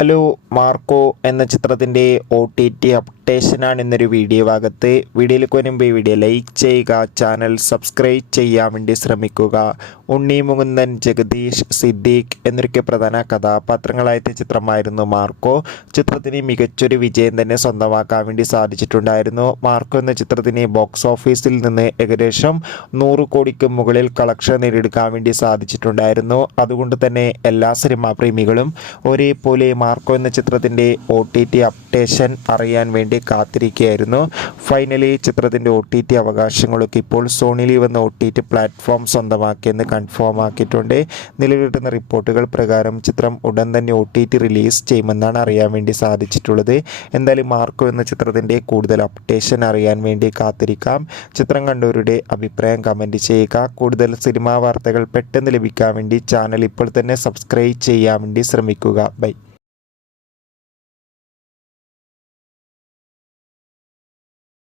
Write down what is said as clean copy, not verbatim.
Hello Marco എന്ന ചിത്രത്തിൻ്റെ OTT അപ്ഡേഷനാണ് ഇന്നൊരു വീഡിയോ ഭാഗത്ത്. വീഡിയോയിലേക്ക് വരുമ്പോൾ ഈ വീഡിയോ ലൈക്ക് ചെയ്യുക, ചാനൽ സബ്സ്ക്രൈബ് ചെയ്യാൻ വേണ്ടി ശ്രമിക്കുക. ഉണ്ണി മുകുന്ദൻ, ജഗദീഷ്, സിദ്ദീഖ് എന്നൊക്കെ പ്രധാന കഥാപാത്രങ്ങളായ ചിത്രമായിരുന്നു മാർക്കോ. ചിത്രത്തിന് മികച്ചൊരു വിജയം തന്നെ സ്വന്തമാക്കാൻ വേണ്ടി സാധിച്ചിട്ടുണ്ടായിരുന്നു. മാർക്കോ എന്ന ചിത്രത്തിന് ബോക്സ് ഓഫീസിൽ നിന്ന് ഏകദേശം 100 കോടിക്ക് മുകളിൽ കളക്ഷൻ നേടിയെടുക്കാൻ വേണ്ടി സാധിച്ചിട്ടുണ്ടായിരുന്നു. അതുകൊണ്ട് തന്നെ എല്ലാ സിനിമാ പ്രേമികളും ഒരേപോലെ മാർക്കോ എന്ന ചിത്രത്തിൻ്റെ OTT അപ്ഡേഷൻ അറിയാൻ വേണ്ടി കാത്തിരിക്കുകയായിരുന്നു. ഫൈനലി ചിത്രത്തിൻ്റെ OTT അവകാശങ്ങളൊക്കെ ഇപ്പോൾ സോണി ലീവ് എന്ന OTT പ്ലാറ്റ്ഫോം സ്വന്തമാക്കിയെന്ന് കൺഫേം ആക്കിയിട്ടുണ്ട്. നിലവിൽ കിട്ടുന്ന റിപ്പോർട്ടുകൾ പ്രകാരം ചിത്രം ഉടൻ തന്നെ OTT റിലീസ് ചെയ്യുമെന്നാണ് അറിയാൻ വേണ്ടി സാധിച്ചിട്ടുള്ളത്. എന്തായാലും മാർക്കോ എന്ന ചിത്രത്തിൻ്റെ കൂടുതൽ അപ്ഡേഷൻ അറിയാൻ വേണ്ടി കാത്തിരിക്കാം. ചിത്രം കണ്ടവരുടെ അഭിപ്രായം കമൻറ്റ് ചെയ്യുക. കൂടുതൽ സിനിമാ വാർത്തകൾ പെട്ടെന്ന് ലഭിക്കാൻ വേണ്ടി ചാനൽ ഇപ്പോൾ തന്നെ സബ്സ്ക്രൈബ് ചെയ്യാൻ വേണ്ടി ശ്രമിക്കുക. ബൈ.